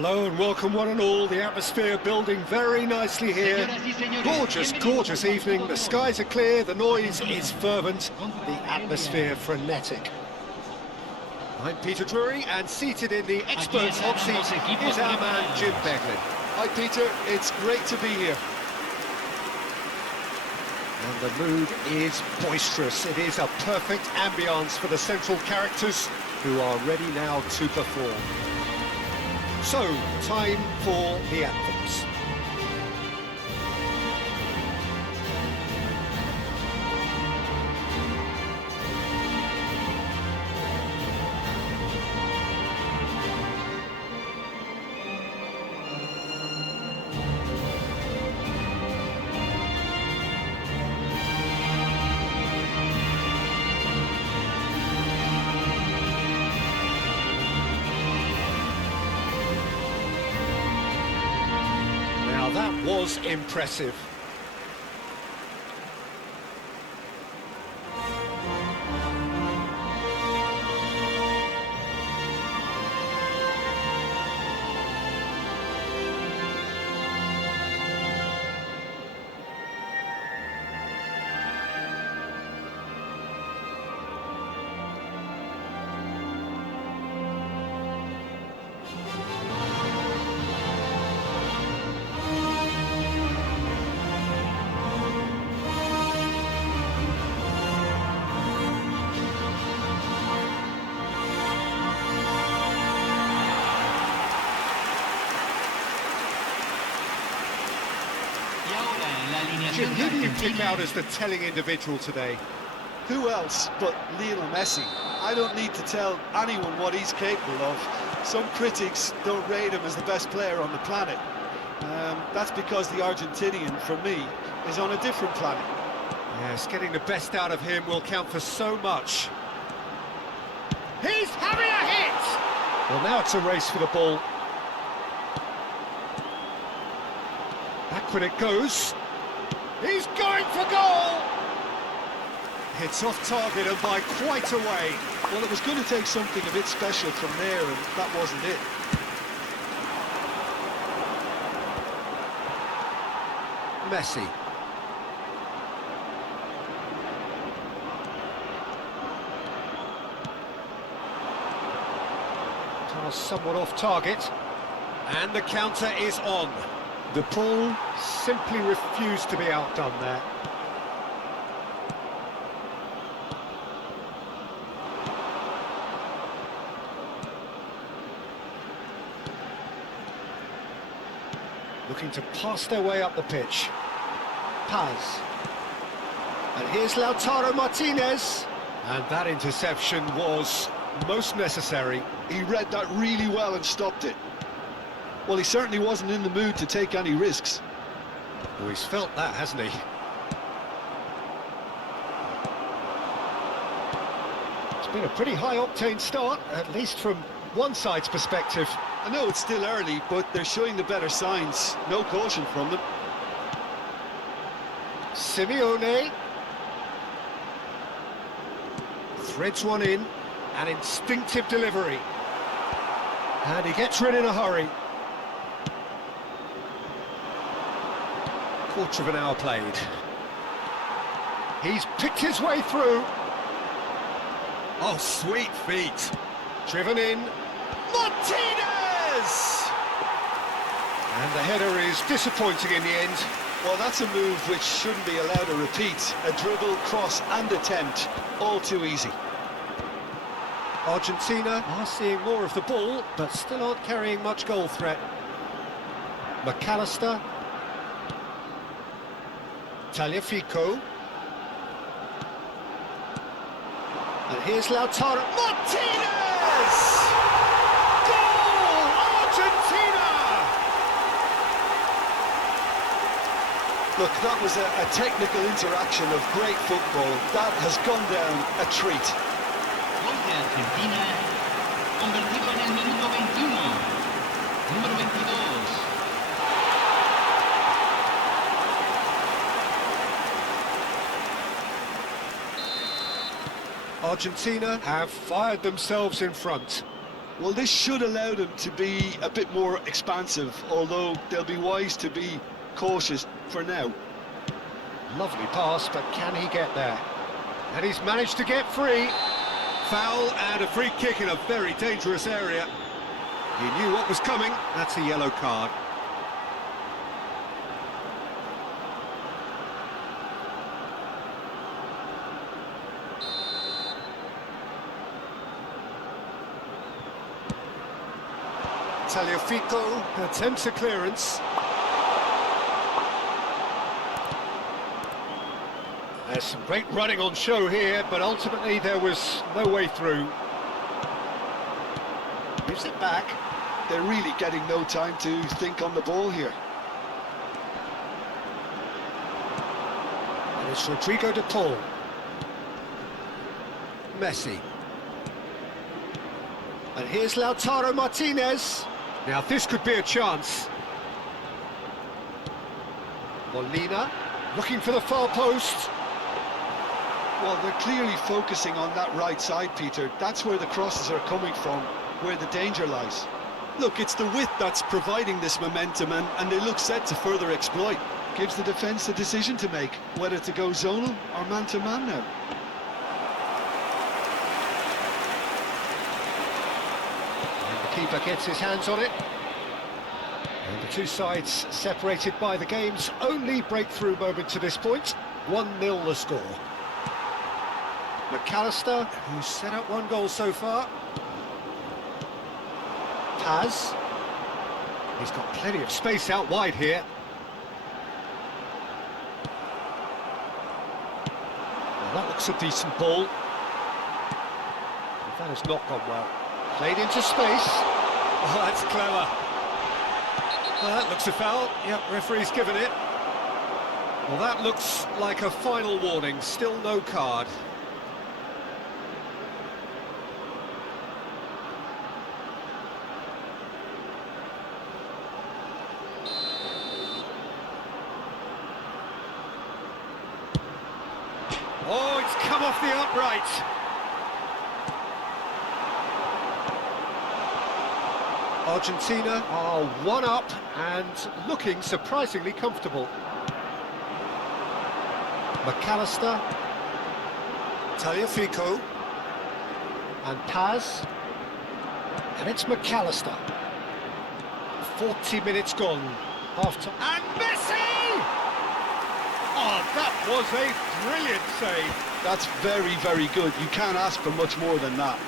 Hello and welcome one and all. The atmosphere building very nicely here. Gorgeous, gorgeous evening. The skies are clear, the noise is fervent, the atmosphere frenetic. I'm Peter Drury, and seated in the experts' hot seat is our man Jim Beglin. Hi Peter, it's great to be here. And the mood is boisterous. It is a perfect ambience for the central characters who are ready now to perform. So, time for the anthems. That was impressive. Jim, who do you pick out as the telling individual today? Who else but Lionel Messi? I don't need to tell anyone what he's capable of. Some critics don't rate him as the best player on the planet. That's because the Argentinian, for me, is on a different planet. Yes, getting the best out of him will count for so much. He's having a hit! Well, now it's a race for the ball. Back when it goes. He's going for goal! It's off target and by quite a way. Well, it was going to take something a bit special from there, and that wasn't it. Messi. Toss somewhat off target. And the counter is on. The ball simply refused to be outdone there. Looking to pass their way up the pitch. Paz. And here's Lautaro Martinez. And that interception was most necessary. He read that really well and stopped it. Well, he certainly wasn't in the mood to take any risks. Oh, he's felt that, hasn't he? It's been a pretty high-octane start, at least from one side's perspective. I know it's still early, but they're showing the better signs. No caution from them. Simeone. Threads one in, an instinctive delivery. And he gets rid in a hurry. Quarter of an hour played. He's picked his way through. Oh, sweet feet. Driven in. Martinez! And the header is disappointing in the end. Well, that's a move which shouldn't be allowed to repeat. A dribble, cross and attempt. All too easy. Argentina are seeing more of the ball, but still aren't carrying much goal threat. McAllister. Tagliafico. And here's Lautaro Martinez! Goal! Argentina! Look, that was a technical interaction of great football. That has gone down a treat. Gol de Argentina, convertido en el minuto 21. Número 22. Argentina have fired themselves in front. Well, this should allow them to be a bit more expansive, although they'll be wise to be cautious for now. Lovely pass, but can he get there? And he's managed to get free. Foul and a free kick in a very dangerous area. He knew what was coming. That's a yellow card. Tagliafico attempts a clearance. There's some great running on show here, but ultimately there was no way through. Gives it back. They're really getting no time to think on the ball here. And it's Rodrigo de Paul. Messi. And here's Lautaro Martinez. Now this could be a chance. Molina looking for the far post. Well, they're clearly focusing on that right side, Peter. That's where the crosses are coming from, where the danger lies. Look, it's the width that's providing this momentum, and they look set to further exploit. Gives the defence a decision to make, whether to go zonal or man-to-man now. And the keeper gets his hands on it. And the two sides separated by the game's only breakthrough moment to this point. 1-0 the score. McAllister, who's set up one goal so far. Paz. He's got plenty of space out wide here. Well, that looks a decent ball. But that has not gone well. Played into space. Oh, that's clever. Well, that looks a foul. Yep, referee's given it. Well, that looks like a final warning. Still no card. Oh, it's come off the upright. Argentina are one up and looking surprisingly comfortable. McAllister, Tagliafico, and Paz, and it's McAllister. 40 minutes gone, half time. And Messi! Oh, that was a brilliant save. That's very, very good. You can't ask for much more than that.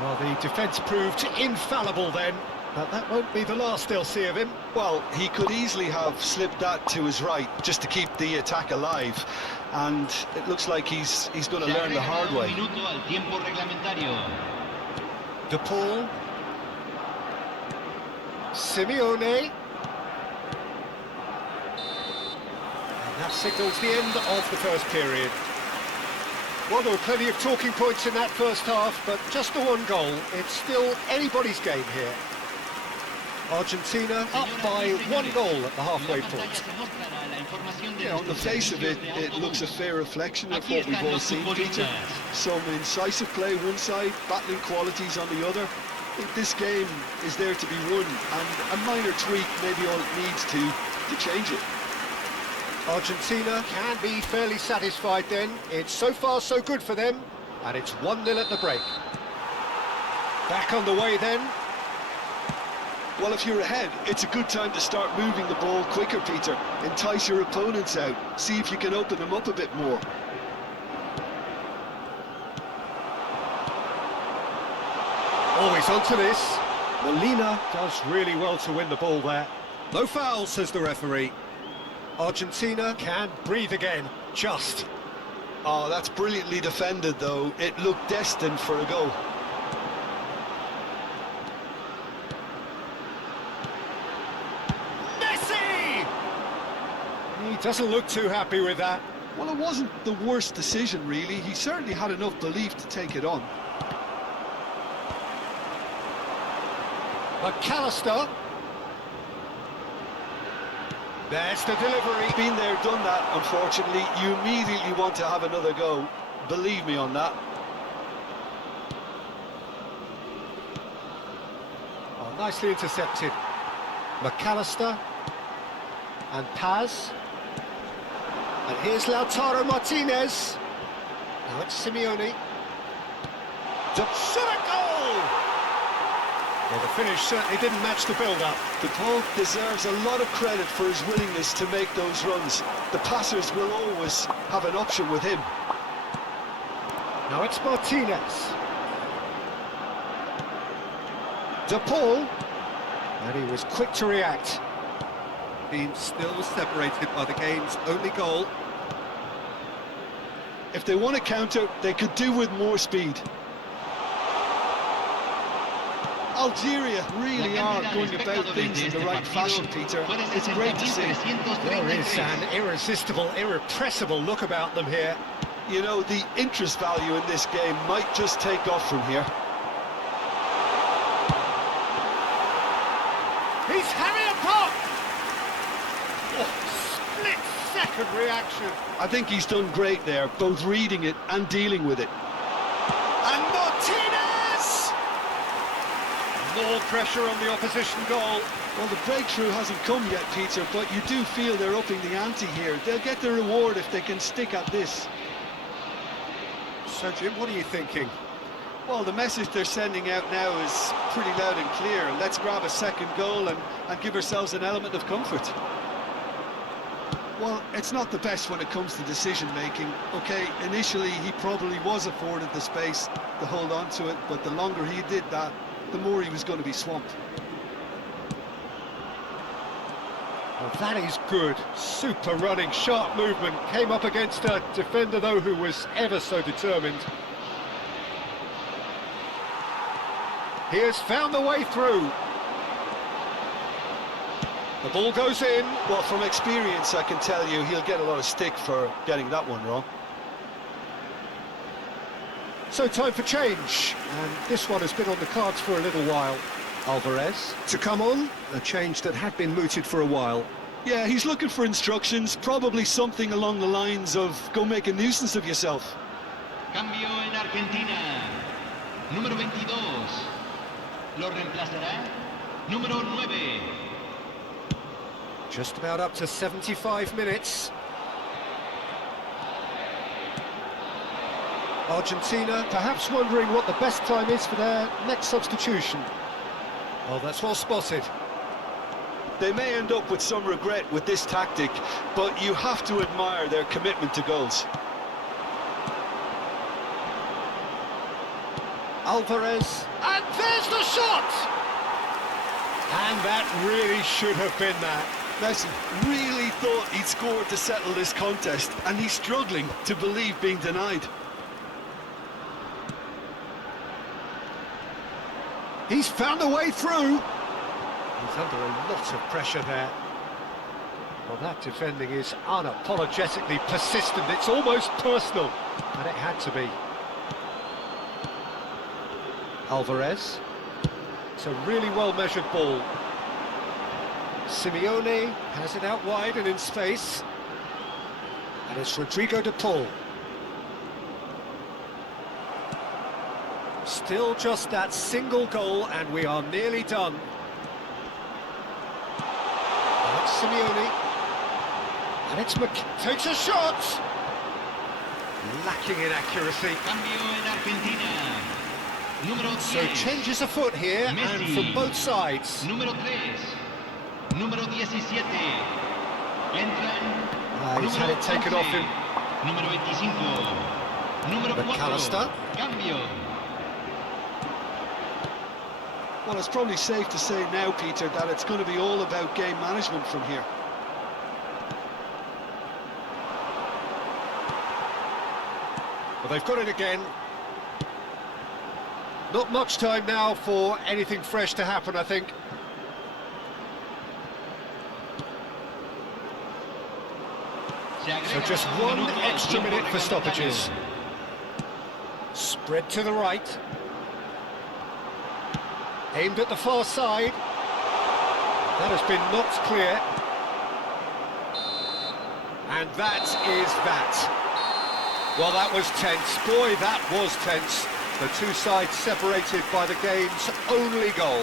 Well, the defence proved infallible then, but that won't be the last they'll see of him. Well, he could easily have slipped that to his right just to keep the attack alive, and it looks like he's going to learn the hard way. De Paul. Simeone. And that signals the end of the first period. Well, there were plenty of talking points in that first half, but just the one goal. It's still anybody's game here. Argentina up by 1 goal at the halfway point. Yeah, on the face of it, it looks a fair reflection of what we've all seen, Peter. Some incisive play one side, battling qualities on the other. I think this game is there to be won, and a minor tweak may be all it needs to change it. Argentina can be fairly satisfied then. It's so far so good for them, and it's 1-0 at the break. Back on the way then. Well, if you're ahead, it's a good time to start moving the ball quicker, Peter. Entice your opponents out. See if you can open them up a bit more. Always onto this. Molina does really well to win the ball there. No foul, says the referee. Argentina can breathe again, just. Oh, that's brilliantly defended, though. It looked destined for a goal. Messi! He doesn't look too happy with that. Well, it wasn't the worst decision, really. He certainly had enough belief to take it on. McAllister. There's the delivery. Been there, done that, unfortunately. You immediately want to have another go. believe me on that. Oh, nicely intercepted. McAllister. And Paz. And here's Lautaro Martinez. Now it's Simeone. Shot a goal! Well, the finish certainly didn't match the build-up. The Pope deserves a lot of credit for his willingness to make those runs. The passers will always have an option with him. Now it's Martinez. De Paul. And he was quick to react. Team still separated by the game's only goal. If they want to counter, they could do with more speed. Algeria really are going about things in the right fashion, Peter. It's great to see. There is an irresistible, irrepressible look about them here. You know, the interest value in this game might just take off from here. He's having a pop! Oh, split-second reaction. I think he's done great there, both reading it and dealing with it. And Martinez! More pressure on the opposition goal. Well, the breakthrough hasn't come yet, Peter, but you do feel they're upping the ante here. They'll get the reward if they can stick at this. So, Jim, what are you thinking? Well, the message they're sending out now is pretty loud and clear. Let's grab a second goal and give ourselves an element of comfort. Well, it's not the best when it comes to decision-making. OK, initially he probably was afforded the space to hold on to it, but the longer he did that, the more he was going to be swamped. Well, that is good. Super running, sharp movement. Came up against a defender, though, who was ever so determined. He has found the way through. The ball goes in. Well, from experience, I can tell you he'll get a lot of stick for getting that one wrong. So time for change, and this one has been on the cards for a little while. Alvarez to come on, a change that had been mooted for a while. Yeah, he's looking for instructions, probably something along the lines of go make a nuisance of yourself. Cambio en Argentina. Número 22. Lo reemplazará. Número 9. Just about up to 75 minutes. Argentina perhaps wondering what the best time is for their next substitution. Oh, that's well spotted. They may end up with some regret with this tactic, but you have to admire their commitment to goals. Alvarez, and there's the shot! And that really should have been that. Messi really thought he'd scored to settle this contest, and he's struggling to believe being denied. He's found a way through. He's under a lot of pressure there. Well, that defending is unapologetically persistent. It's almost personal, and it had to be. Alvarez. It's a really well-measured ball. Simeone has it out wide and in space. And it's Rodrigo de Paul. Still just that single goal, and we are nearly done. And it's Simeone. And it's takes a shot! Lacking in accuracy. Cambio en Argentina. Número 10. So changes afoot here, Messi. and from both sides. Número 3. Número 17. Entran. He's had it taken off him. Número 25. Número 4. McAllister. Cambio. Well, it's probably safe to say now, Peter, that it's going to be all about game management from here. Well, they've got it again. Not much time now for anything fresh to happen, I think. So just one extra minute for stoppages. Spread to the right. Aimed at the far side. That has been knocked clear. And that is that. Well, that was tense. Boy, that was tense. The two sides separated by the game's only goal.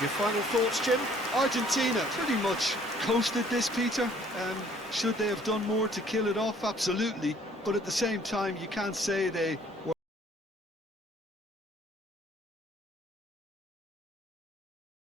Your final thoughts, Jim? Argentina pretty much coasted this, Peter. Should they have done more to kill it off? Absolutely. But at the same time, you can't say they were